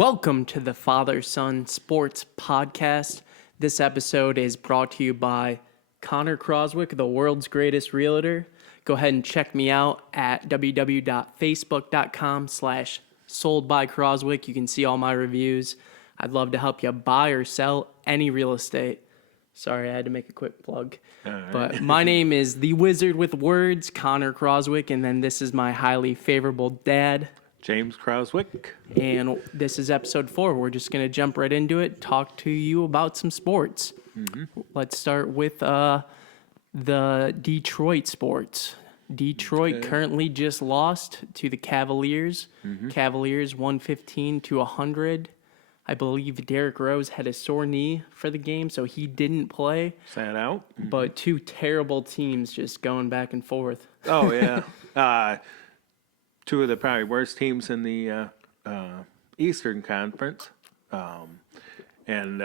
Welcome to the Father-Son Sports Podcast. This episode is brought to you by Connor Croswick, the world's greatest realtor. Go ahead and check me out at www.facebook.com/soldbycroswick. You can see all my reviews. I'd love to help you buy or sell any real estate. Sorry, I had to make a quick plug. Right. But my name is the Wizard with Words, Connor Croswick, and then this is my highly favorable dad, James Croswick. and this is episode 4. We're just going to jump right into it, talk to you about some sports. Let's start with the Detroit sports. Detroit currently just lost to the Cavaliers. Cavaliers 115-100. I believe Derrick Rose had a sore knee for the game, so he didn't play. Sat out. But two terrible teams just going back and forth. Oh, yeah. Two of the probably worst teams in the Eastern Conference. And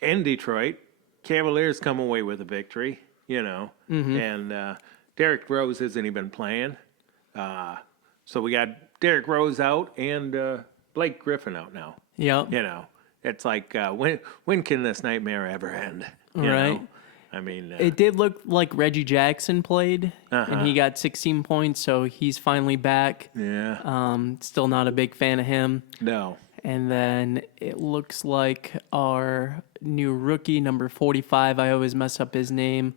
in Detroit, Cavaliers come away with a victory, And Derrick Rose isn't even playing. So we got Derrick Rose out and Blake Griffin out now. Yep. It's like, when can this nightmare ever end? You Right. know? I mean, It did look like Reggie Jackson played, and he got 16 points, so he's finally back. yeah, Still not a big fan of him. no. And then it looks like our new rookie, number 45, I always mess up his name,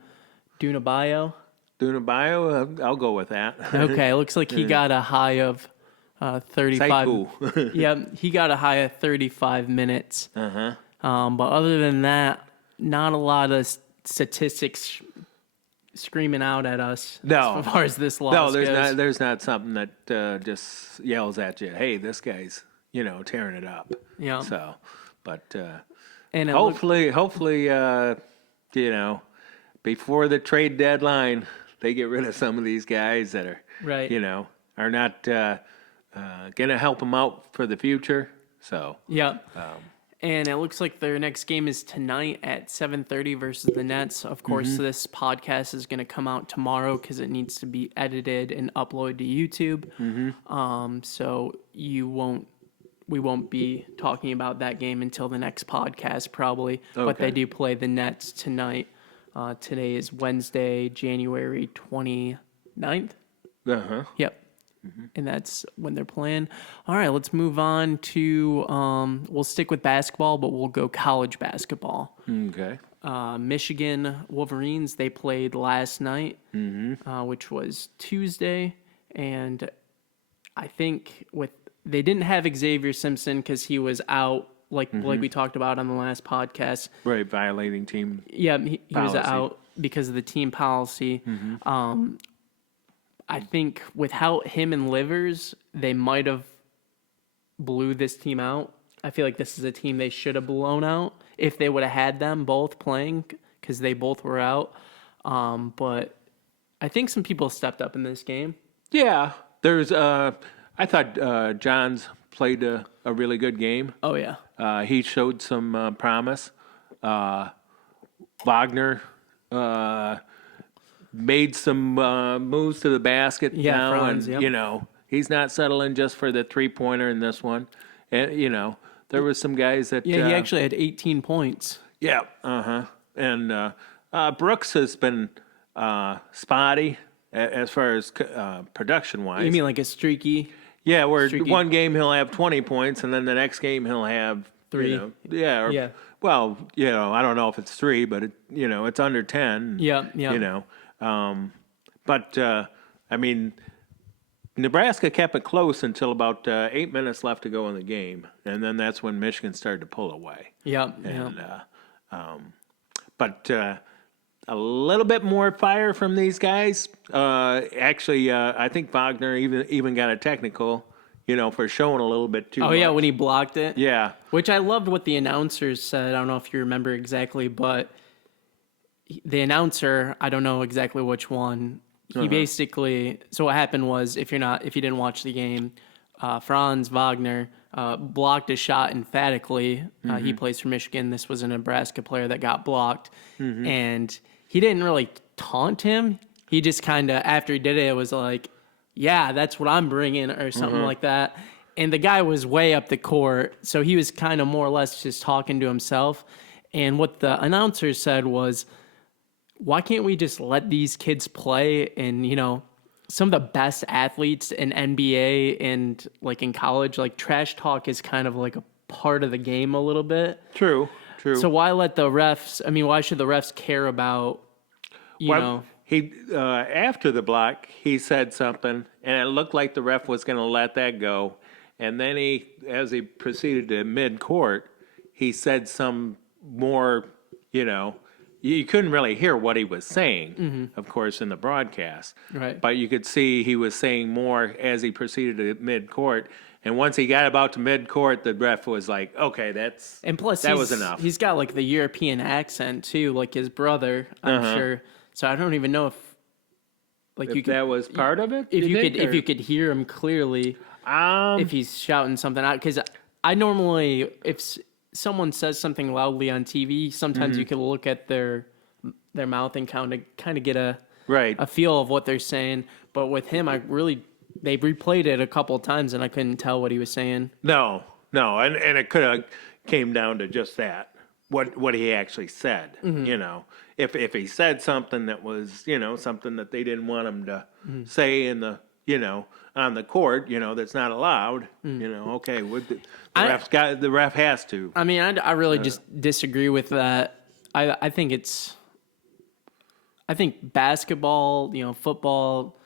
Dunabayo. Dunabayo, I'll go with that. Okay, it looks like he got a high of 35. Saiku. Yep, he got a high of 35 minutes. But other than that, not a lot of statistics screaming out at us No. as far as this loss No, there's goes. there's not something that just yells at you. Hey, this guy's tearing it up. Yeah. So, but And it hopefully, before the trade deadline, they get rid of some of these guys that are Right. Are not going to help them out for the future. So, Yep. And it looks like their next game is tonight at 7:30 versus the Nets. Of course, this podcast is going to come out tomorrow because it needs to be edited and uploaded to YouTube. So we won't be talking about that game until the next podcast probably. But they Okay. do play the Nets tonight. Today is Wednesday, January 29th. Yep. And that's when they're playing. All right, let's move on to, we'll stick with basketball, but we'll go college basketball. okay. Michigan Wolverines, they played last night, which was Tuesday. And I think they didn't have Xavier Simpson because he was out, like we talked about on the last podcast. Right, violating team. Yeah, he was Policy. out because of the team policy. I think without him and Livers, they might have blew this team out. I feel like this is a team they should have blown out if they would have had them both playing because they both were out. But I think some people stepped up in this game. Yeah, there's. I thought Johns played a really good game. Oh, yeah. He showed some promise. Wagner made some moves to the basket Yeah, now, Franz, and yep. He's not settling just for the 3-pointer in this one. And there were some guys that Yeah, he actually had 18 points. Yeah, and Brooks has been spotty as far as production wise. You mean like a streaky? Yeah, where streaky? one game he'll have 20 points, and then the next game he'll have 3. Yeah. Well, I don't know if it's 3, but it's under 10. Yeah. But I mean, Nebraska kept it close until about 8 minutes left to go in the game, and then that's when Michigan started to pull away. Yeah. But a little bit more fire from these guys. Actually, I think Wagner even got a technical, for showing a little bit too much. Oh, yeah, when he blocked it. Yeah. Which I loved what the announcers said. I don't know if you remember exactly, but the announcer, I don't know exactly which one, he basically, so what happened was, if you didn't watch the game, Franz Wagner blocked a shot emphatically. He plays for Michigan. This was a Nebraska player that got blocked. And he didn't really taunt him. He just kind of, after he did it, it was like, yeah, that's what I'm bringing, or something like that. And the guy was way up the court, so he was kind of more or less just talking to himself. And what the announcer said was, why can't we just let these kids play? And, some of the best athletes in NBA and like in college, like trash talk is kind of like a part of the game a little bit. True. So why let the refs, why should the refs care about, He after the block, he said something, and it looked like the ref was going to let that go. And then as he proceeded to mid-court, he said some more, you couldn't really hear what he was saying, of course, in the broadcast. Right. But you could see he was saying more as he proceeded to mid-court. And once he got about to mid-court, the ref was like, okay, and plus that was enough. He's got like the European accent too, like his brother, I'm sure. So I don't even know if that was part of it? If you could hear him clearly, if he's shouting something out. Because I normally, if someone says something loudly on TV, sometimes you can look at their mouth and kind of get a feel of what they're saying. But with him, they replayed it a couple of times, and I couldn't tell what he was saying. No, and it could have came down to just that, what he actually said. If he said something that was something that they didn't want him to say in the on the court, that's not allowed. Okay, the ref has to. I really just disagree with that. I think basketball, football.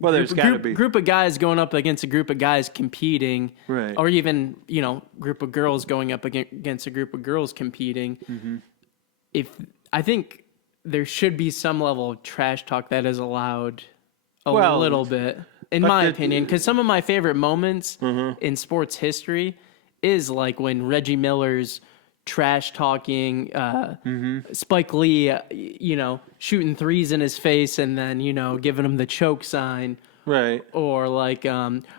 Well, there's got to be group of guys going up against a group of guys competing, right? Or even group of girls going up against a group of girls competing. I think there should be some level of trash talk that is allowed a little bit, in my opinion, because some of my favorite moments in sports history is like when Reggie Miller's trash talking, Spike Lee, shooting threes in his face and then, giving him the choke sign. Right. Or like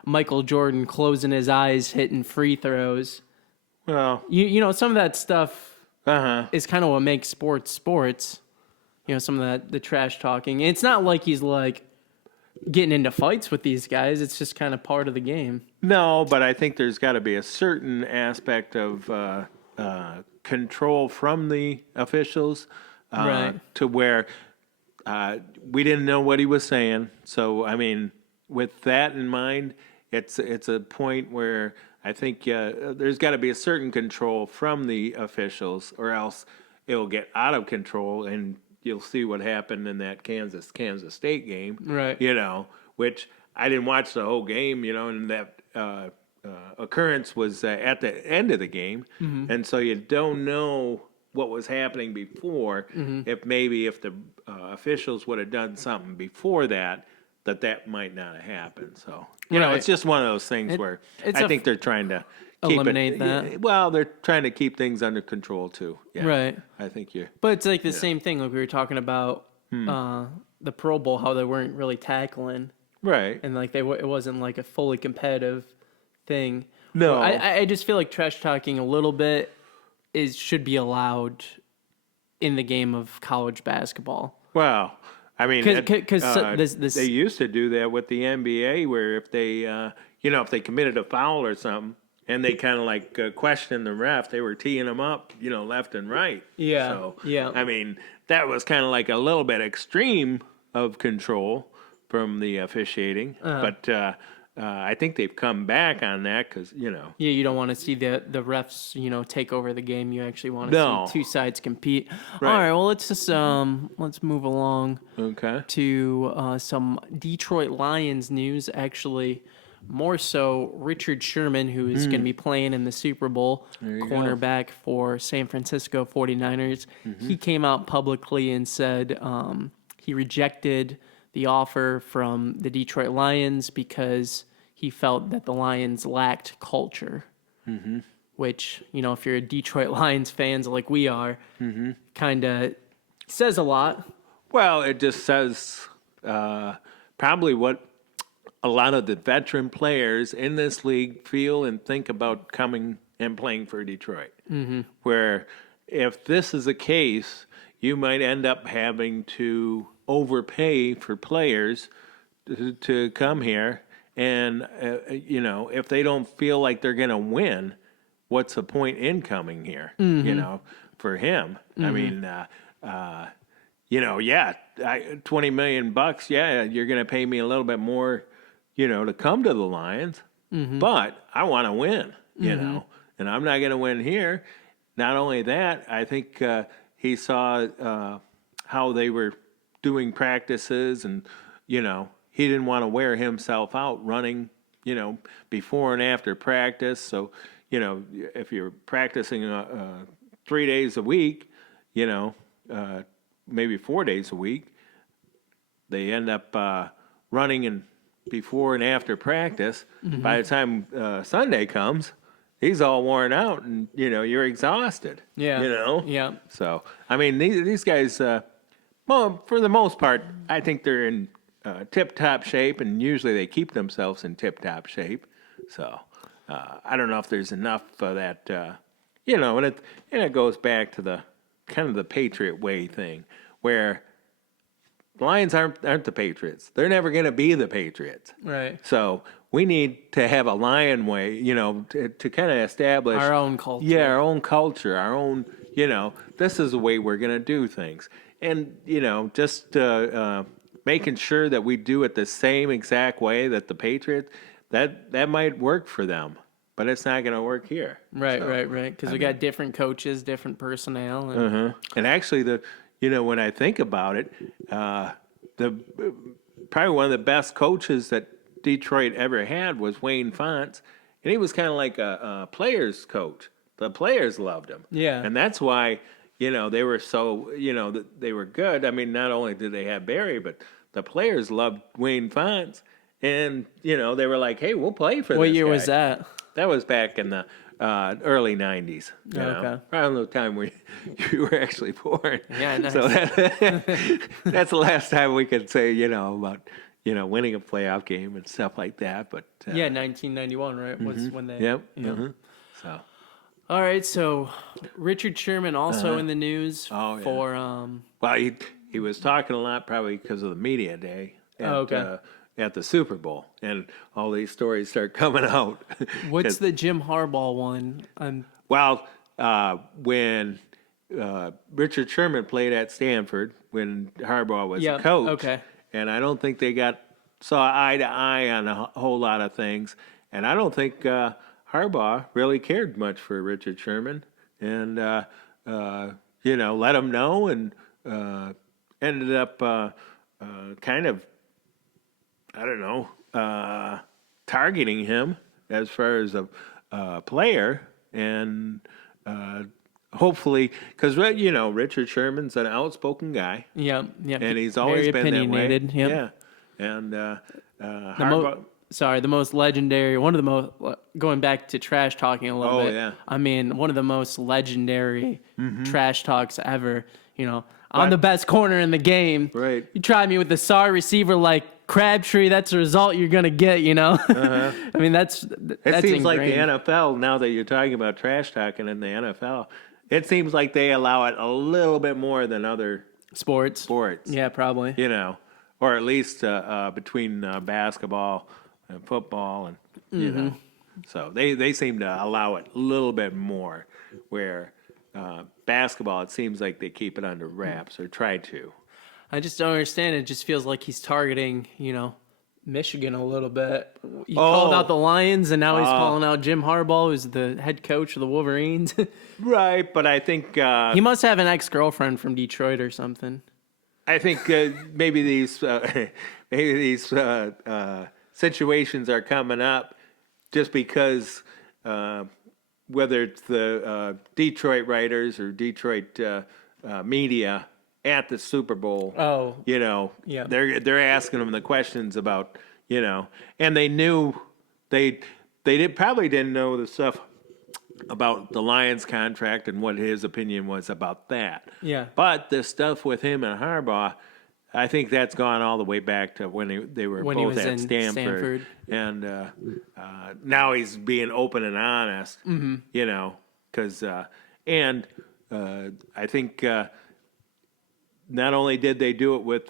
Michael Jordan closing his eyes, hitting free throws. Well, some of that stuff is kind of what makes sports. Some of the trash talking. It's not like he's like getting into fights with these guys. It's just kind of part of the game. No, but I think there's got to be a certain aspect of control from the officials to where we didn't know what he was saying. So, with that in mind, it's a point where I think there's got to be a certain control from the officials, or else it will get out of control, and you'll see what happened in that Kansas State game. Right. Which I didn't watch the whole game, and that occurrence was at the end of the game. And so you don't know what was happening before. If the officials would have done something before that might not have happened. So, it's just one of those things where I think they're trying to eliminate that. Well, they're trying to keep things under control too. Yeah, right. I think you're. But it's like the same thing, like we were talking about the Pro Bowl, how they weren't really tackling. Right. And like it wasn't like a fully competitive thing. No. I just feel like trash talking a little bit should be allowed in the game of college basketball. Well, because they used to do that with the NBA, where if they if they committed a foul or something and they kind of like questioned the ref, they were teeing them up, left and right. Yeah. So yeah. That was kind of like a little bit extreme of control from the officiating, but I think they've come back on that because Yeah, you don't want to see the refs take over the game. You actually want to see two sides compete. Right. All right, well let's just let's move along. Okay. To some Detroit Lions news. Actually, more so Richard Sherman, who is going to be playing in the Super Bowl, cornerback for San Francisco 49ers. He came out publicly and said he rejected the offer from the Detroit Lions because he felt that the Lions lacked culture, which, if you're a Detroit Lions fans like we are, kind of says a lot. Well, it just says probably what a lot of the veteran players in this league feel and think about coming and playing for Detroit, where if this is the case, you might end up having to overpay for players to come here And, if they don't feel like they're going to win, what's the point in coming here, for him? I mean, yeah, $20 million, yeah, you're going to pay me a little bit more, to come to the Lions, but I want to win, and I'm not going to win here. Not only that, I think he saw how they were doing practices, and, he didn't want to wear himself out running, before and after practice. So, if you're practicing 3 days a week, maybe 4 days a week, they end up running in before and after practice. By the time Sunday comes, he's all worn out, and you're exhausted. Yeah. Yeah. So I mean, these guys, well, for the most part, I think they're in tip-top shape, and usually they keep themselves in tip-top shape. So I don't know if there's enough of that, and it goes back to the kind of the Patriot way thing, where the Lions aren't the Patriots. They're never going to be the Patriots. Right. So we need to have a Lion way, to kind of establish our own culture. Yeah, our own culture, our own, this is the way we're going to do things. And, just making sure that we do it the same exact way that the Patriots, that might work for them, but it's not going to work here. Right, right. Because we got different coaches, different personnel. And actually, when I think about it, probably one of the best coaches that Detroit ever had was Wayne Fontes, and he was kind of like a players coach. The players loved him. Yeah. And that's why, they were so, they were good. I mean, not only did they have Barry, but the players loved Wayne Fontes. And, they were like, hey, we'll play for this What year guy. was that? That was back in the early 90s. Okay. Around the time where you were actually born. Yeah, nice. So that's the last time we could say, about, winning a playoff game and stuff like that. But yeah, 1991, right? Was when they. Yep. Yeah. So. All right, so Richard Sherman also in the news for. Well, he was talking a lot probably because of the media day at the Super Bowl, and all these stories start coming out. What's the Jim Harbaugh one? Well, when Richard Sherman played at Stanford, when Harbaugh was a coach, and I don't think they saw eye to eye on a whole lot of things, and I don't think Harbaugh really cared much for Richard Sherman, and let him know, and ended up kind of, I don't know, targeting him as far as a player, and hopefully, because Richard Sherman's an outspoken guy. Yeah. And he's always very been opinionated. that way. Yep. Yeah, and Harbaugh. The most legendary, one of the most, going back to trash talking a little bit. Yeah. I mean, one of the most legendary trash talks ever. I'm the best corner in the game. Right. You try me with the sorry receiver like Crabtree, that's the result you're going to get, I mean, that's It seems like the NFL, now that you're talking about trash talking in the NFL, it seems like they allow it a little bit more than other sports. Yeah, probably. Or at least between basketball and football, and so they seem to allow it a little bit more. Where basketball, it seems like they keep it under wraps or try to. I just don't understand. It just feels like he's targeting, Michigan a little bit. He called out the Lions, and now he's calling out Jim Harbaugh, who's the head coach of the Wolverines. Right, but I think he must have an ex-girlfriend from Detroit or something. I think maybe these situations are coming up just because whether it's the Detroit writers or Detroit media at the Super Bowl, they're asking them the questions about, and they knew probably didn't know the stuff about the Lions contract and what his opinion was about that. Yeah. But the stuff with him and Harbaugh, I think that's gone all the way back to when they were both at Stanford. And now he's being open and honest, because I think not only did they do it with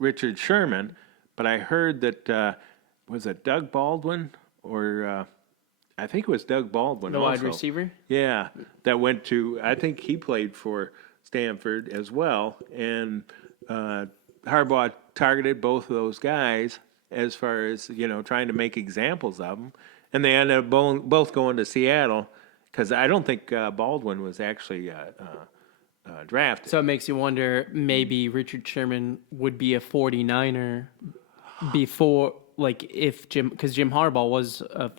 Richard Sherman, but I heard that was it Doug Baldwin or I think it was Doug Baldwin, The also. wide receiver? Yeah, that went to. I think he played for Stanford as well, and Harbaugh targeted both of those guys as far as trying to make examples of them, and they ended up both going to Seattle because I don't think Baldwin was actually drafted. So it makes you wonder, maybe Richard Sherman would be a 49er before, like, if because Jim Harbaugh was the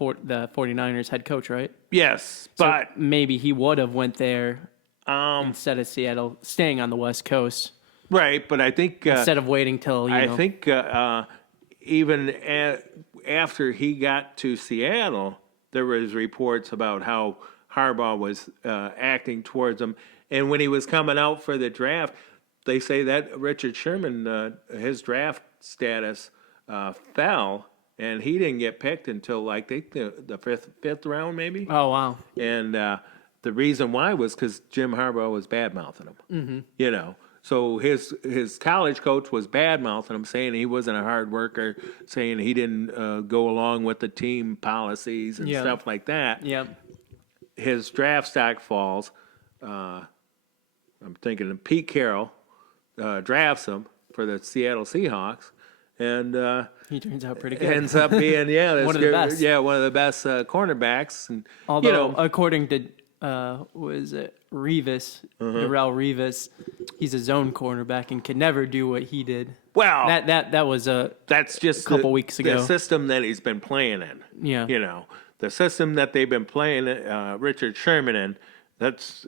49ers head coach, right? Yes, So but maybe he would have went there instead of Seattle, staying on the West Coast, right. But I think instead of waiting till, I think even after he got to Seattle, there was reports about how Harbaugh was acting towards him. And when he was coming out for the draft, they say that Richard Sherman, his draft status fell, and he didn't get picked until like the fifth round maybe. Oh, wow. And the reason why was because Jim Harbaugh was bad mouthing him. Mm-hmm. So his college coach was bad mouthing him, saying he wasn't a hard worker, saying he didn't go along with the team policies and stuff like that. Yeah. His draft stock falls. I'm thinking of Pete Carroll drafts him for the Seattle Seahawks, and He turns out pretty good. ends up being One of the best. Yeah, one of the best cornerbacks. And Although, according to was it Revis, Darrell Revis, he's a zone cornerback and could never do what he did. well, That was that's just couple weeks ago. the system that he's been playing in. Yeah. The system that they've been playing Richard Sherman in. That's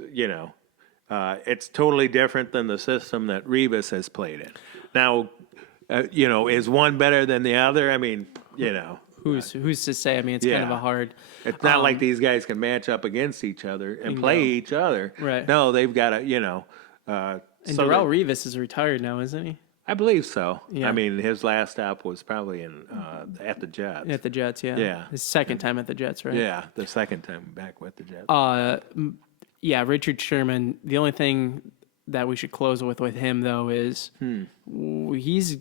it's totally different than the system that Revis has played in. Now, is one better than the other? I mean, who's to say? I mean, it's kind of a hard. It's not like these guys can match up against each other and play each other. Right. No, they've got to, And Darrell Revis is retired now, isn't he? I believe so. Yeah. I mean, his last stop was probably at the Jets. At the Jets, yeah. Yeah. His second time at the Jets, right? Yeah, the second time back with the Jets. Yeah, Richard Sherman. The only thing that we should close with him, though, is he's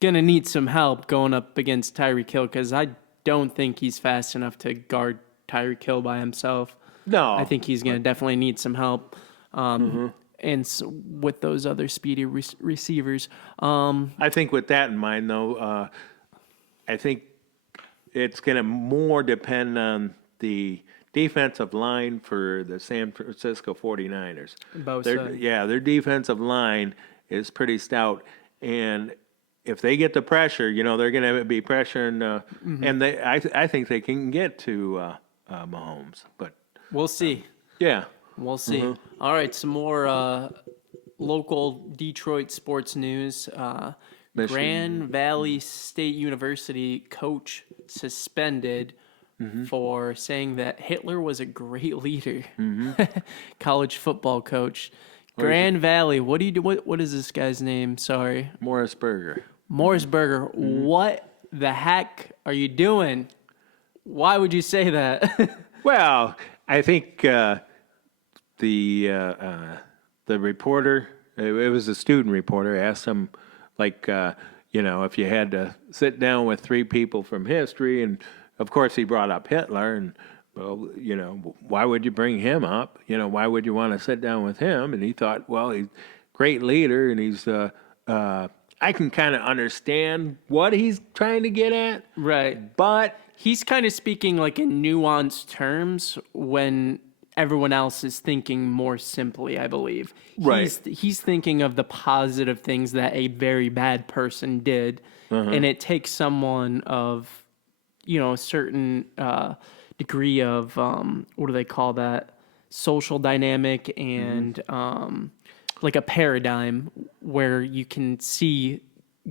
going to need some help going up against Tyreek Hill, because I don't think he's fast enough to guard Tyreek Hill by himself. No. I think he's going to definitely need some help. And so with those other speedy receivers. I think with that in mind, though, I think it's going to more depend on the defensive line for the San Francisco 49ers. Their defensive line is pretty stout. And if they get the pressure, they're going to be pressuring. And I think they can get to Mahomes. But we'll see. Yeah. We'll see. All right, some more local Detroit sports news. Grand Valley State University coach suspended for saying that Hitler was a great leader. College football coach. Grand Valley, what do you do? What is this guy's name? Sorry. Morrisburger. What the heck are you doing? Why would you say that? Well, I think the reporter, it was a student reporter, asked him, like, if you had to sit down with three people from history, and of course he brought up Hitler, and well, why would you bring him up? Why would you want to sit down with him? And he thought, well, he's a great leader, and he's I can kind of understand what he's trying to get at, Right. but He's kind of speaking like in nuanced terms when everyone else is thinking more simply, I believe. Right. He's thinking of the positive things that a very bad person did, and it takes someone of, a certain degree of, what do they call that? Social dynamic and like a paradigm where you can see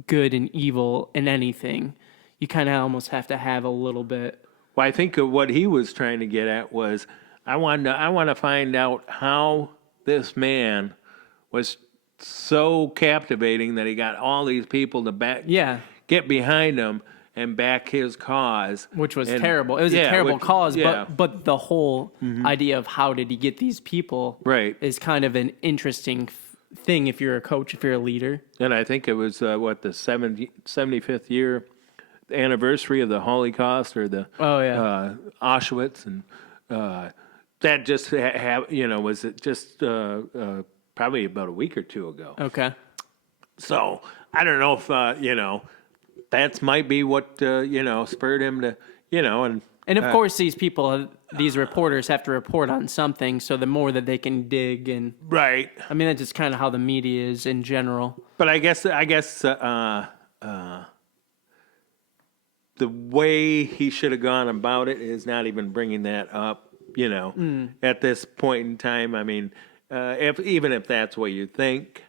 good and evil in anything. You kind of almost have to have a little bit. Well, I think of what he was trying to get at was I want to find out how this man was so captivating that he got all these people to get behind him and back his cause, Which was terrible. It was a terrible cause, but the whole idea of how did he get these people Right. is kind of an interesting thing if you're a coach, if you're a leader. And I think it was the 75th year anniversary of the Holocaust or the Auschwitz, and that just was it just probably about a week or two ago. Okay. So I don't know if that might be what spurred him to And of course, these reporters have to report on something, so the more that they can dig, and right. I mean that's just kind of how the media is in general. But I guess the way he should have gone about it is not even bringing that up, at this point in time. I mean, if that's what you think,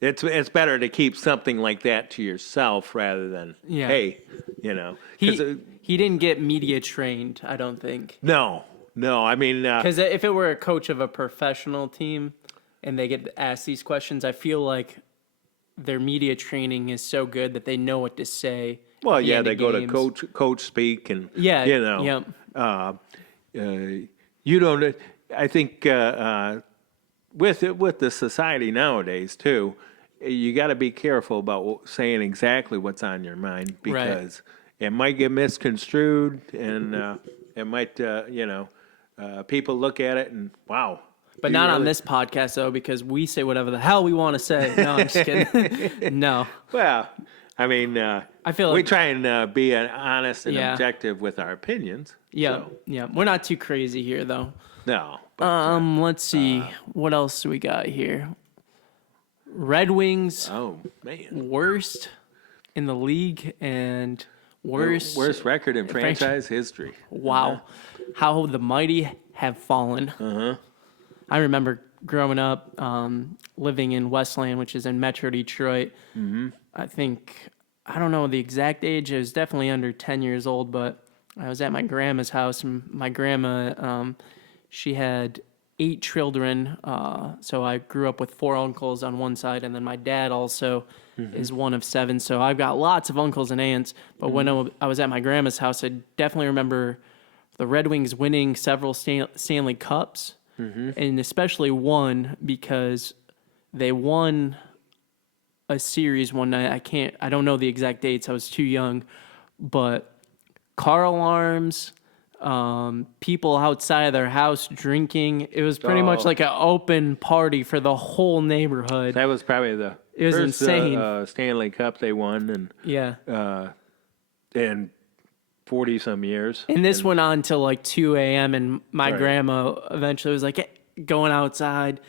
it's better to keep something like that to yourself rather than, hey, He didn't get media trained, I don't think. No. I mean, because if it were a coach of a professional team and they get asked these questions, I feel like their media training is so good that they know what to say. Well, yeah, they go to coach speak, and you don't. I think with the society nowadays too, you got to be careful about saying exactly what's on your mind, because it might get misconstrued, and it might people look at it and wow. But not on this podcast, though, because we say whatever the hell we want to say. No, I'm just kidding. No. Well, I mean, I feel we like try and be honest and objective with our opinions. Yeah, so. yeah. We're not too crazy here, though. No. But, let's see. What else do we got here? Red Wings. Oh, man. Worst in the league and worst record in franchise history. Wow. How the mighty have fallen. I remember growing up, living in Westland, which is in Metro Detroit. I think, I don't know the exact age. I was definitely under 10 years old, but I was at my grandma's house, and my grandma, she had 8 children. So I grew up with 4 uncles on one side, and then my dad also is one of 7. So I've got lots of uncles and aunts. But when I was at my grandma's house, I definitely remember the Red Wings winning several Stanley Cups. And especially one because they won a series one night. I don't know the exact dates. I was too young, but car alarms, people outside of their house drinking. It was pretty much like an open party for the whole neighborhood. That was probably it was first insane. Stanley Cup they won, and 40 some years. And this went on till like 2 a.m. and my grandma eventually was like, going outside,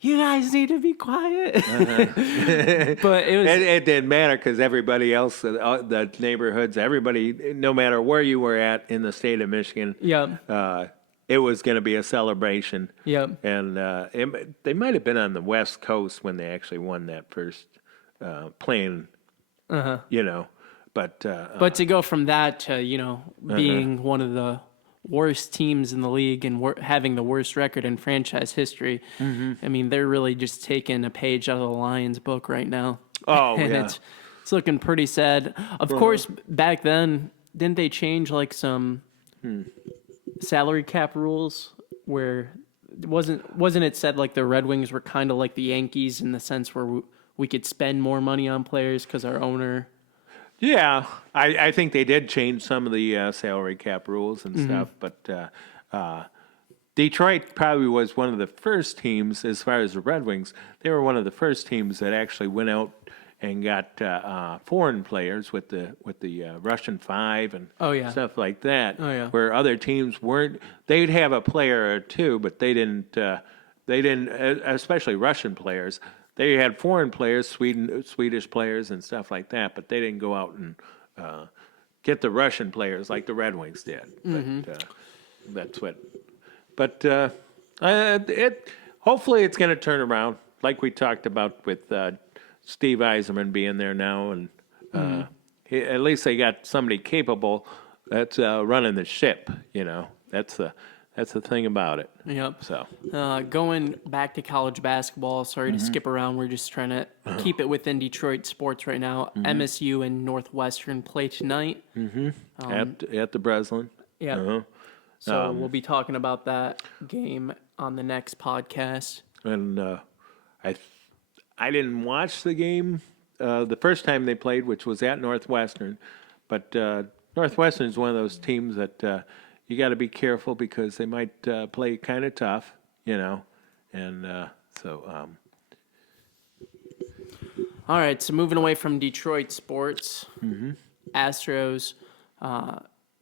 you guys need to be quiet. But it didn't matter because everybody else, the neighborhoods, everybody, no matter where you were at in the state of Michigan, it was going to be a celebration. And they might have been on the West Coast when they actually won that first playing, But to go from that to, being one of the worst teams in the league and having the worst record in franchise history, I mean, they're really just taking a page out of the Lions book right now. Oh, and yeah. It's looking pretty sad. Of course, back then, didn't they change like some salary cap rules where wasn't it said like the Red Wings were kind of like the Yankees in the sense where we could spend more money on players because our owner... Yeah, I think they did change some of the salary cap rules and stuff, but Detroit probably was one of the first teams, as far as the Red Wings, they were one of the first teams that actually went out and got foreign players with the Russian Five and stuff like that. Where other teams weren't. They'd have a player or two, but they didn't. Especially Russian players. They had foreign players, Swedish players, and stuff like that, but they didn't go out and get the Russian players like the Red Wings did. But that's what. But hopefully it's going to turn around, like we talked about with Steve Yzerman being there now, and at least they got somebody capable that's running the ship. That's the thing about it. Yep. So going back to college basketball, sorry to skip around. We're just trying to keep it within Detroit sports right now. MSU and Northwestern play tonight. At the Breslin. Yeah. So we'll be talking about that game on the next podcast. And I didn't watch the game the first time they played, which was at Northwestern. But Northwestern is one of those teams that you got to be careful because they might play kind of tough, And All right, so moving away from Detroit sports, Astros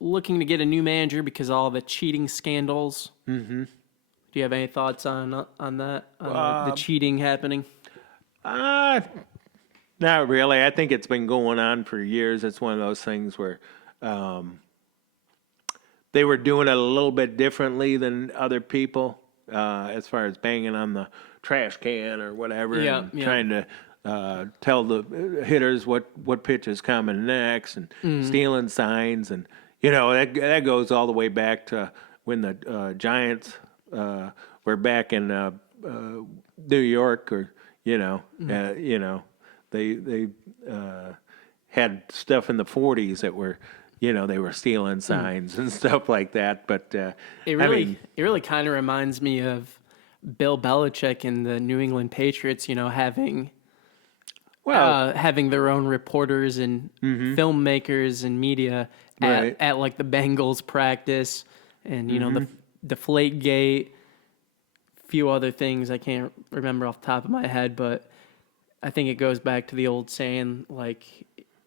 looking to get a new manager because of all the cheating scandals. Mm-hmm. Do you have any thoughts on that? The cheating happening? Not really. I think it's been going on for years. It's one of those things where they were doing it a little bit differently than other people as far as banging on the trash can or whatever and trying to tell the hitters what pitch is coming next and stealing signs. And, that goes all the way back to when the Giants were back in New York or, they had stuff in the 40s that were, they were stealing signs and stuff like that. But it really kind of reminds me of Bill Belichick and the New England Patriots, having their own reporters and filmmakers and media at like the Bengals practice and, the Deflategate, few other things I can't remember off the top of my head, but I think it goes back to the old saying, like,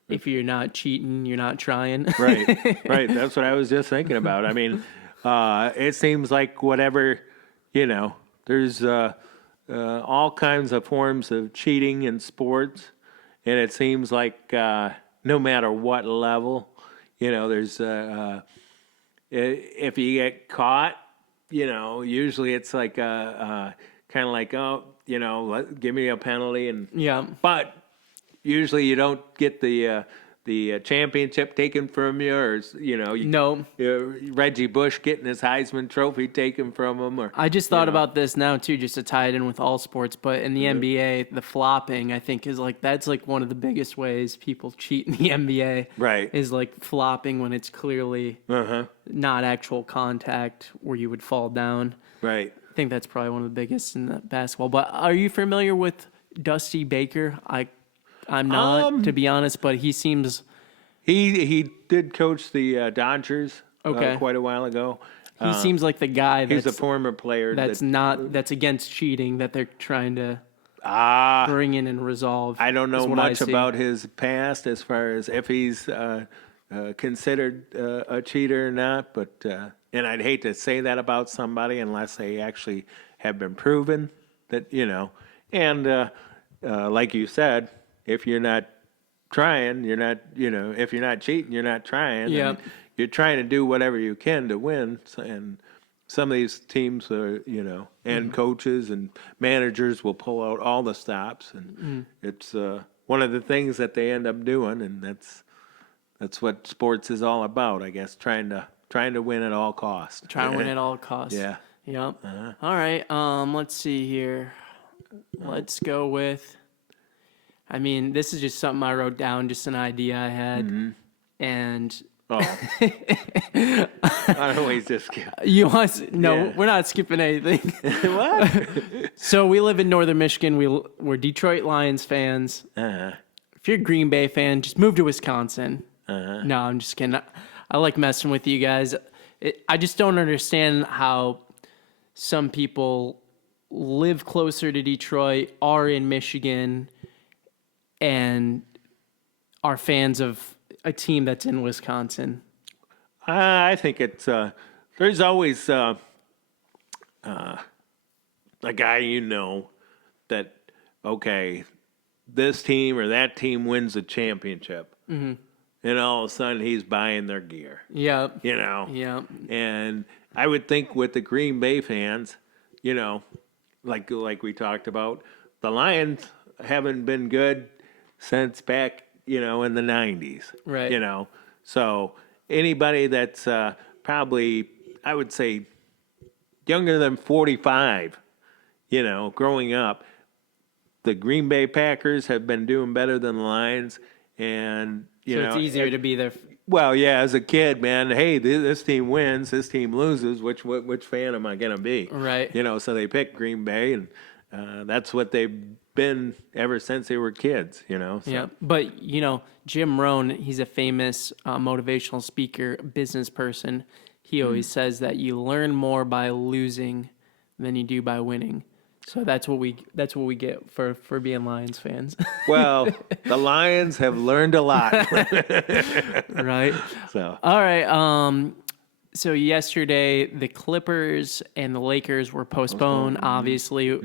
if you're not cheating, you're not trying. Right. That's what I was just thinking about. I mean, it seems like whatever, there's all kinds of forms of cheating in sports, and it seems like no matter what level, there's if you get caught, usually it's like kind of like, oh, give me a penalty, and but usually you don't get the championship taken from you, or Reggie Bush getting his Heisman Trophy taken from him. Or I just thought about this now too, just to tie it in with all sports. But in the NBA, the flopping I think is that's one of the biggest ways people cheat in the NBA. Right, is like flopping when it's clearly not actual contact where you would fall down. Right. I think that's probably one of the biggest in the basketball. But are you familiar with Dusty Baker? I'm not, to be honest, but he seems... He did coach the Dodgers quite a while ago. He seems like the guy he's a former player that's against cheating that they're trying to bring in and resolve. I don't know much about his past as far as if he's considered a cheater or not, but and I'd hate to say that about somebody unless they actually have been proven that, and like you said, if you're not trying, you're not, if you're not cheating, you're not trying. Yeah. You're trying to do whatever you can to win. And some of these teams are, and coaches and managers will pull out all the stops. And it's one of the things that they end up doing. And that's what sports is all about, I guess, trying to win at all costs. Trying to win at all costs. Yeah. Yep. All right. Let's see here. Let's go with... I mean, this is just something I wrote down, just an idea I had, and I always just skip. We're not skipping anything. What? So we live in northern Michigan. We're Detroit Lions fans. If you're a Green Bay fan, just move to Wisconsin. No, I'm just kidding. I like messing with you guys. I just don't understand how some people live closer to Detroit, are in Michigan, and are fans of a team that's in Wisconsin. I think it's there's always a guy that this team or that team wins a championship, and all of a sudden he's buying their gear. Yep. Yeah. And I would think with the Green Bay fans, like we talked about, the Lions haven't been good since back, in the 90s. Right. So anybody that's probably, I would say, younger than 45, growing up, the Green Bay Packers have been doing better than the Lions. And, so it's easier to be there. Well, yeah, as a kid, man, hey, this team wins, this team loses, which fan am I going to be? Right. So they pick Green Bay, and that's what they've been ever since they were kids, So. Yeah, but Jim Rohn, he's a famous motivational speaker, business person. He always says that you learn more by losing than you do by winning. So that's what we get for being Lions fans. Well, the Lions have learned a lot. Right. So. All right. So yesterday, the Clippers and the Lakers were postponed. Obviously,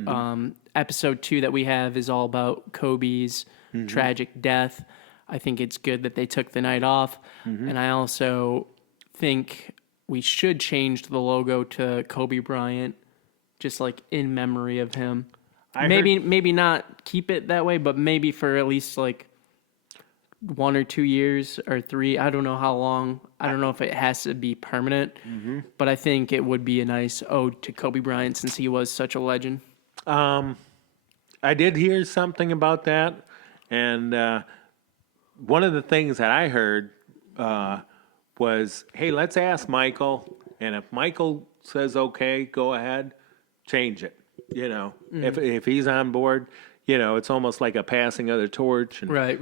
episode 2 that we have is all about Kobe's tragic death. I think it's good that they took the night off, and I also think we should change the logo to Kobe Bryant, just like in memory of him. Maybe not keep it that way, but maybe for at least like 1 or 2 years or 3. I don't know how long. I don't know if it has to be permanent, but I think it would be a nice ode to Kobe Bryant since he was such a legend. I did hear something about that, and one of the things that I heard was, hey, let's ask Michael, and if Michael says okay, go ahead, change it. If he's on board, it's almost like a passing of the torch. And, Right.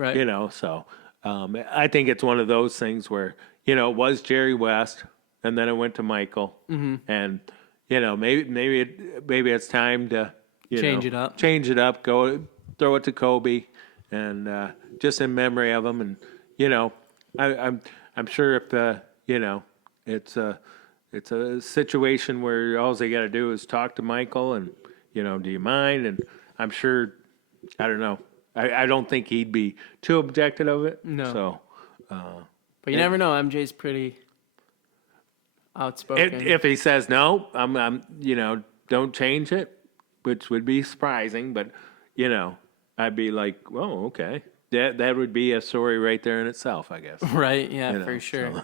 So I think it's one of those things where, it was Jerry West, and then it went to Michael, and maybe it's time to Change it up. Go throw it to Kobe, and just in memory of him. And I'm sure if it's a situation where all they got to do is talk to Michael, and do you mind? And I'm sure, I don't know. I don't think he'd be too objective of it. No. So, but you never know. MJ's pretty outspoken. if he says no, I'm don't change it, which would be surprising, but I'd be like, well, okay. That would be a story right there in itself, I guess. Right, yeah, for sure.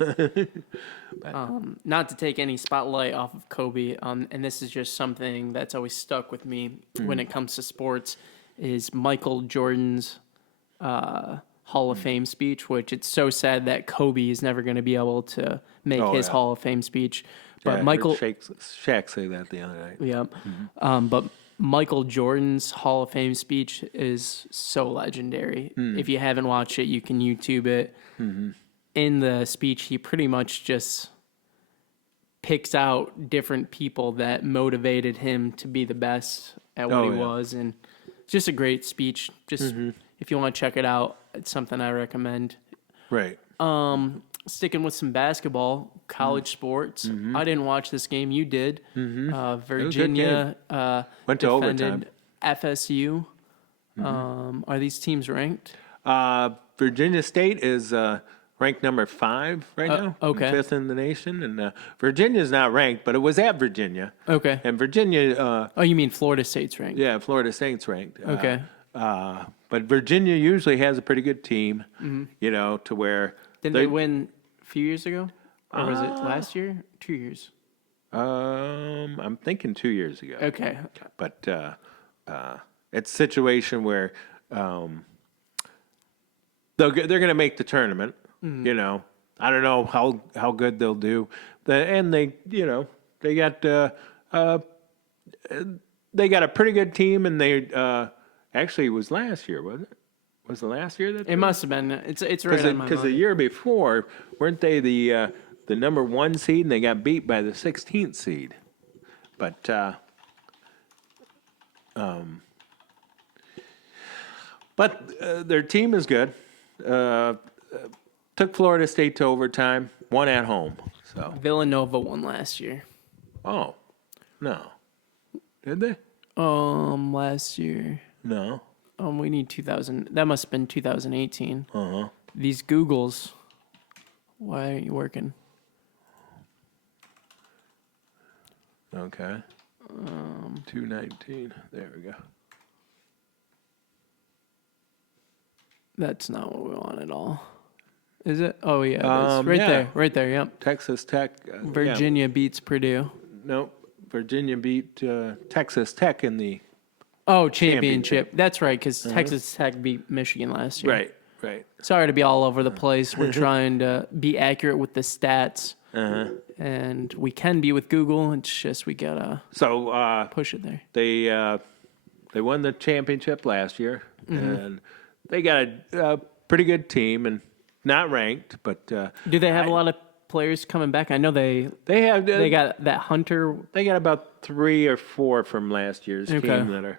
So. Not to take any spotlight off of Kobe, and this is just something that's always stuck with me when it comes to sports, is Michael Jordan's Hall of Fame speech, which it's so sad that Kobe is never going to be able to make his Hall of Fame speech. But Michael Shaq say that the other night. Yeah, but Michael Jordan's Hall of Fame speech is so legendary. If you haven't watched it, you can YouTube it. In the speech, he pretty much just picks out different people that motivated him to be the best at what he was. And it's just a great speech. Just if you want to check it out, it's something I recommend. Right. Sticking with some basketball, college sports. I didn't watch this game. You did. Virginia went to overtime. FSU. Are these teams ranked? Virginia State is ranked number 5 right now. Okay. 5th in the nation. And Virginia's not ranked, but it was at Virginia. Okay. And Virginia... oh, you mean Florida State's ranked? Yeah, Florida State's ranked. Okay. But Virginia usually has a pretty good team, to where... Didn't they win a few years ago? Or was it last year? 2 years? I'm thinking 2 years ago. Okay. But it's a situation where they're going to make the tournament. I don't know how good they'll do. And they got a pretty good team, and they actually it was last year, wasn't it? Was it last year that it must have been? It's right on my mind. Because the year before, weren't they the number 1 seed, and they got beat by the 16th seed? But their team is good. Took Florida State to overtime, won at home. So Villanova won last year. Oh, no, did they? Last year. No. We need 2000. That must have been 2018. These Googles. Why are you working? Okay. 219. There we go. That's not what we want at all. Is it? Oh, yeah. It is. There. Right there, yep. Texas Tech. Virginia beats Purdue. Nope. Virginia beat Texas Tech in the... Oh, championship. That's right, because Texas Tech beat Michigan last year. Right. Sorry to be all over the place. We're trying to be accurate with the stats. And we can be with Google. It's just we got to push it there. They They won the championship last year, and they got a pretty good team, and not ranked, but Do they have a lot of players coming back? I know they have got that Hunter. they got about 3 or 4 from last year's Okay. team that are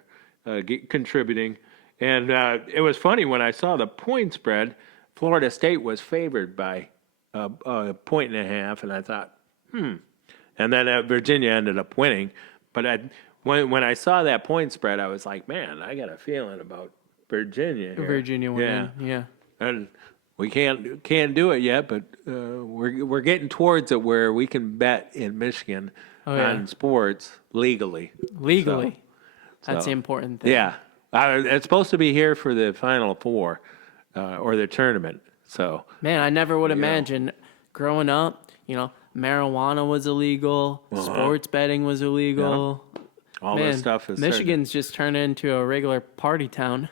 contributing. And it was funny when I saw the point spread. Florida State was favored by a point and a half, and I thought, And then Virginia ended up winning. But when I saw that point spread, I was like, man, I got a feeling about Virginia here. Virginia winning, yeah. And we can't do it yet, but we're getting towards it where we can bet in Michigan on sports legally. Legally, that's so, the important thing. Yeah, it's supposed to be here for the Final Four or the tournament. So man, I never would imagine growing up. Marijuana was illegal, sports betting was illegal. Yeah. All this stuff is Michigan's just turned into a regular party town.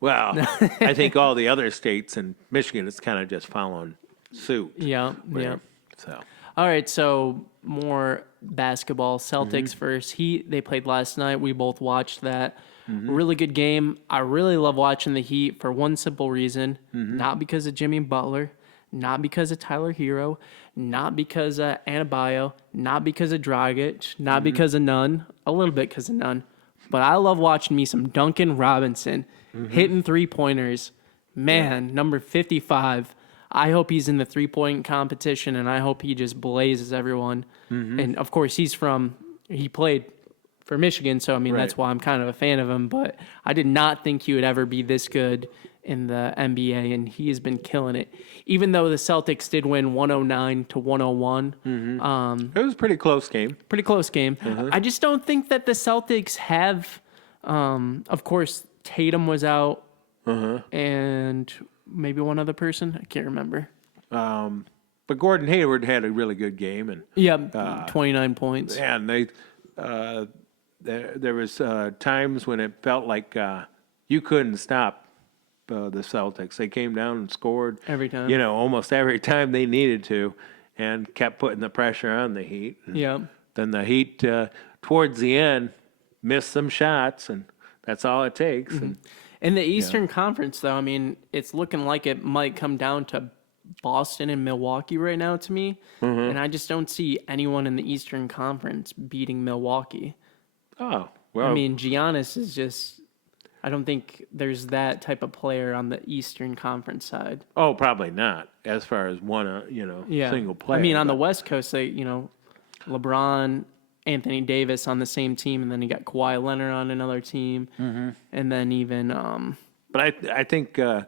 Well, I think all the other states and Michigan is kind of just following suit. Yeah. So All right, so more basketball. Celtics versus Heat. They played last night. We both watched that. Really good game. I really love watching the Heat for one simple reason. Not because of Jimmy Butler, not because of Tyler Hero, not because of Adebayo, not because of Dragic, not because of Nunn, a little bit because of Nunn. But I love watching me some Duncan Robinson hitting three-pointers. Man, number 55. I hope he's in the three-point competition, and I hope he just blazes everyone. And, of course, he played for Michigan, so, that's why I'm kind of a fan of him. But I did not think he would ever be this good in the NBA, and he has been killing it. Even though the Celtics did win 109-101. it was a pretty close game. Pretty close game. I just don't think that the Celtics have, of course, Tatum was out, and maybe one other person. I can't remember. But Gordon Hayward had a really good game, and 29 points. And they there was times when it felt like you couldn't stop the Celtics. They came down and scored Every time. almost every time they needed to, and kept putting the pressure on the Heat. And then the Heat towards the end missed some shots, and that's all it takes. And In the Eastern Conference, though, it's looking like it might come down to Boston and Milwaukee right now to me. And I just don't see anyone in the Eastern Conference beating Milwaukee. Oh, well. Giannis is just... I don't think there's that type of player on the Eastern Conference side. Oh, probably not, as far as one, single player. On the West Coast, they, LeBron, Anthony Davis on the same team, and then you got Kawhi Leonard on another team, and then even. But I think the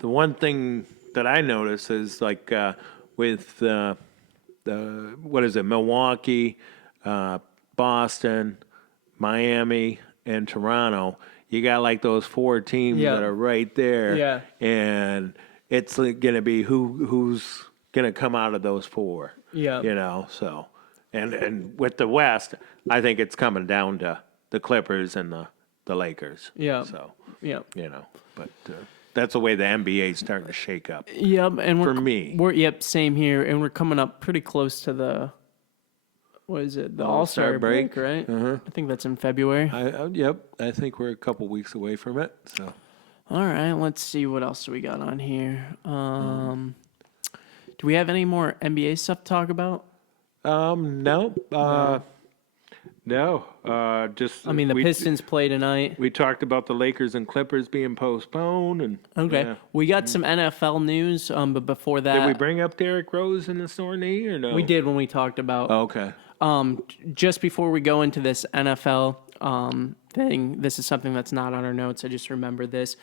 one thing that I notice is like with the Milwaukee, Boston, Miami, and Toronto. You got like those 4 teams that are right there, and it's going to be who's going to come out of those 4. So and with the West, I think it's coming down to the Clippers and the Lakers. So but that's the way the NBA is starting to shake up. And for me, same here, and we're coming up pretty close to the. What is it? The All-Star break, right? I think that's in February. I think we're a couple weeks away from it. So, all right, let's see what else we got on here. Do we have any more NBA stuff to talk about? No. Just. The Pistons play tonight. We talked about the Lakers and Clippers being postponed, and we got some NFL news. But before that, did we bring up Derrick Rose and the sore knee or no? We did when we talked about. Oh, okay. Just before we go into this NFL thing, this is something that's not on our notes. I just remember this.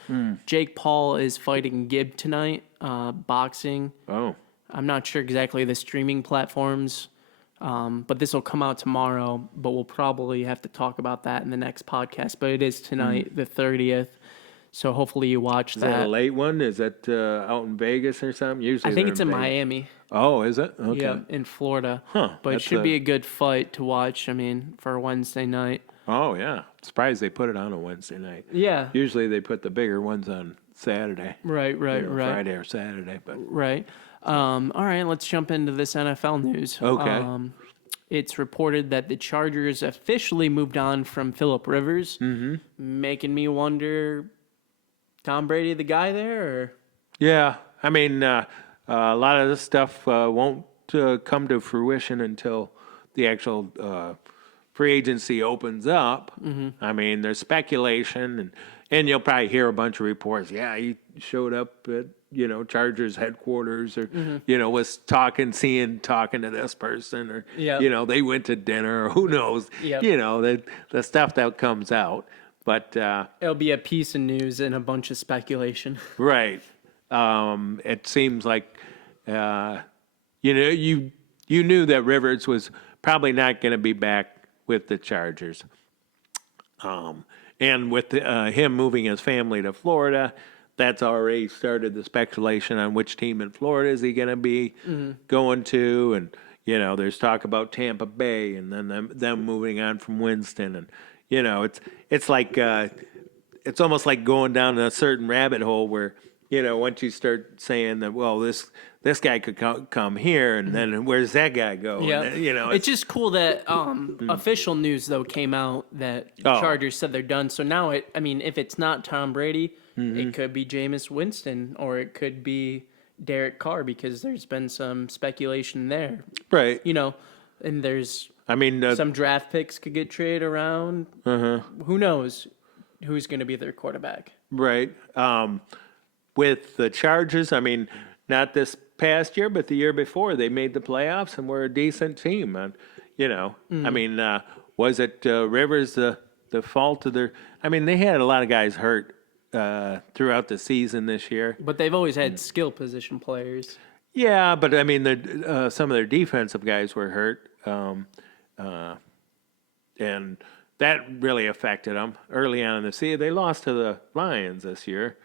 Jake Paul is fighting Gibb tonight, boxing. Oh. I'm not sure exactly the streaming platforms, but this will come out tomorrow, but we'll probably have to talk about that in the next podcast. But it is tonight, the 30th. So hopefully you watch that. Is that a late one? Is that out in Vegas or something? Usually I think it's in Miami. Oh, is it? Okay. Yeah, in Florida. Huh. But it should be a good fight to watch, for a Wednesday night. Oh, yeah. Surprised they put it on a Wednesday night. Yeah. Usually they put the bigger ones on Saturday. Right. Friday or Saturday. But Right. All right, let's jump into this NFL news. Okay. it's reported that the Chargers officially moved on from Phillip Rivers, making me wonder, Tom Brady the guy there? Or? Yeah, I mean, a lot of this stuff won't come to fruition until the actual free agency opens up. I mean, there's speculation, and you'll probably hear a bunch of reports. Yeah, he showed up at Chargers headquarters, or was talking to this person, or Yep. they went to dinner, or who knows? Yep. The stuff that comes out, but It'll be a piece of news and a bunch of speculation. right. It seems like you knew that Rivers was probably not going to be back with the Chargers. And with him moving his family to Florida, that's already started the speculation on which team in Florida is he going to be going to. And, there's talk about Tampa Bay, and then them moving on from Winston. And, it's like it's almost like going down a certain rabbit hole where, once you start saying that, well, this guy could come here, and then where's that guy go? Yeah, And, it's just cool that official news though came out that Chargers said they're done. So now if it's not Tom Brady, it could be Jameis Winston, or it could be Derek Carr, because there's been some speculation there. right. And there's I mean, some draft picks could get traded around. Who knows who's going to be their quarterback? right. With the Chargers, I mean, not this past year, but the year before, they made the playoffs and were a decent team. And, I mean, was it Rivers the fault of their? I mean, they had a lot of guys hurt throughout the season this year. But they've always had skill position players. Yeah, but I mean, some of their defensive guys were hurt, and that really affected them early on in the season. They lost to the Lions this year.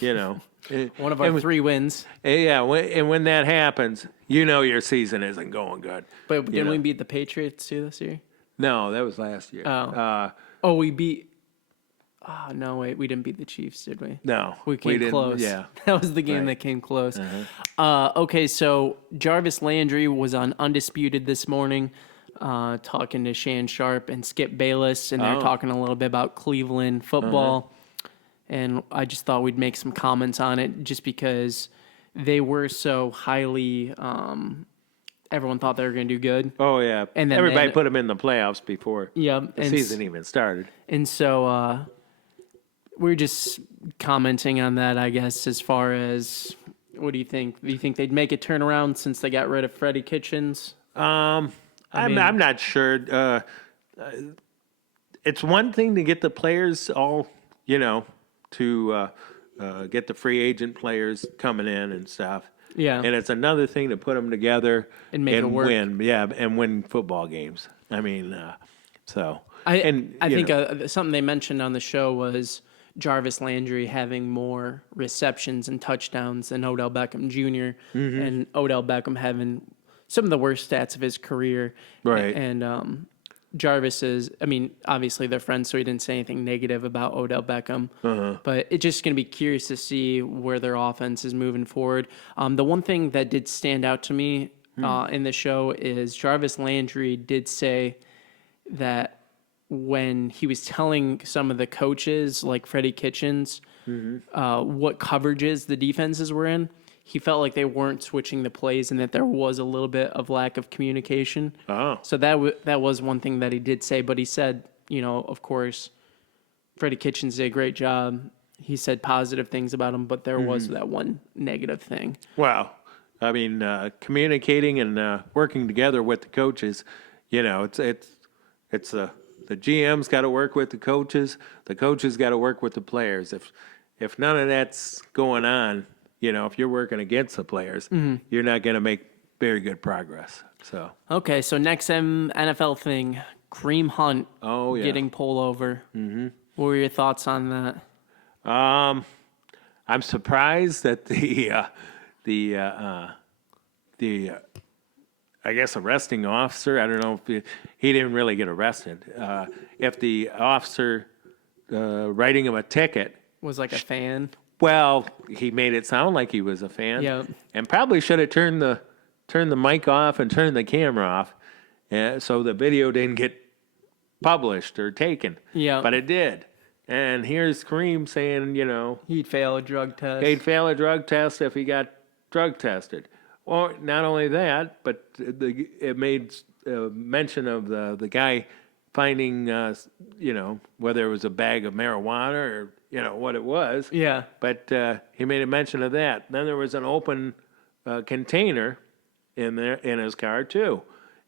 One of our 3 wins. Yeah, and when that happens, your season isn't going good. But didn't we beat the Patriots too this year? No, that was last year. We beat. Oh no! Wait, we didn't beat the Chiefs, did we? No, we came didn't. close. Yeah, that was the game that came close. Okay, so Jarvis Landry was on Undisputed this morning, talking to Shan Sharp and Skip Bayless, and they're talking a little bit about Cleveland football. And I just thought we'd make some comments on it, just because they were so highly. Everyone thought they were going to do good. Oh yeah, and then everybody put them in the playoffs before the season even started. And so we're just commenting on that, I guess. As far as, what do you think? Do you think they'd make a turnaround since they got rid of Freddie Kitchens? I'm not sure. It's one thing to get the players all, to get the free agent players coming in and stuff. Yeah. And it's another thing to put them together and make it work. Win. Yeah, and win football games. I mean, I think something they mentioned on the show was Jarvis Landry having more receptions and touchdowns than Odell Beckham Jr. And Odell Beckham having some of the worst stats of his career. Right. And Jarvis is, obviously they're friends, so he didn't say anything negative about Odell Beckham. But it's just going to be curious to see where their offense is moving forward. The one thing that did stand out to me in the show is Jarvis Landry did say that when he was telling some of the coaches, like Freddie Kitchens, what coverages the defenses were in, he felt like they weren't switching the plays and that there was a little bit of lack of communication. So that was one thing that he did say. But he said, of course, Freddie Kitchens did a great job. He said positive things about him, but there was that one negative thing. Wow. I mean, communicating and working together with the coaches, it's the GM's got to work with the coaches got to work with the players. If none of that's going on, if you're working against the players, you're not going to make very good progress. So okay, so next NFL thing, Kareem Hunt getting pulled over. What were your thoughts on that? I'm surprised that the I guess arresting officer, I don't know if he didn't really get arrested. If the officer writing him a ticket was like a fan. Well, he made it sound like he was a fan, Yep. and probably should have turned the mic off and turned the camera off, so the video didn't get published or taken. Yeah. But it did. And here's Kareem saying, He'd fail a drug test. he'd fail a drug test if he got drug tested. Well, not only that, but it made mention of the guy finding, whether it was a bag of marijuana or, what it was. Yeah. But he made a mention of that. Then there was an open container in there in his car, too.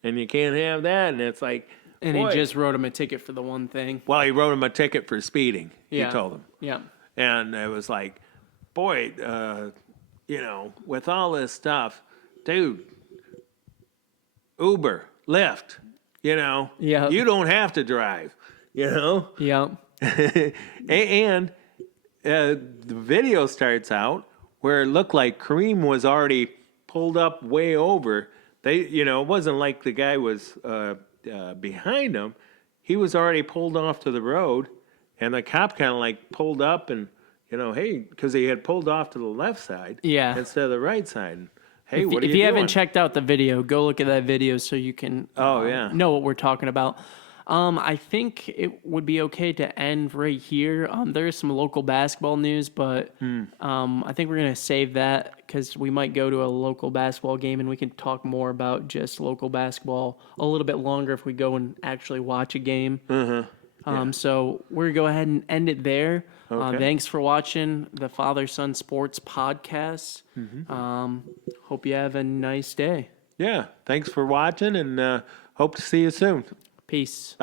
And you can't have that. And it's like, And boy. he just wrote him a ticket for the one thing. Well, he wrote him a ticket for speeding, Yeah. he told him. Yeah. And it was like, boy, with all this stuff, dude, Uber, Lyft, Yeah. you don't have to drive, Yeah. And the video starts out where it looked like Kareem was already pulled up way over. It wasn't like the guy was behind him. He was already pulled off to the road, and the cop kind of like pulled up and, hey, because he had pulled off to the left side Yeah. instead of the right side. Hey, If what are you doing? haven't checked out the video, go look at that video so you can know what we're talking about. I think it would be okay to end right here. There is some local basketball news, but I think we're going to save that because we might go to a local basketball game and we can talk more about just local basketball a little bit longer if we go and actually watch a game. So we're going to go ahead and end it there. Okay. Thanks for watching the Father-Son Sports Podcast. Hope you have a nice day. Yeah, thanks for watching, and hope to see you soon. Peace.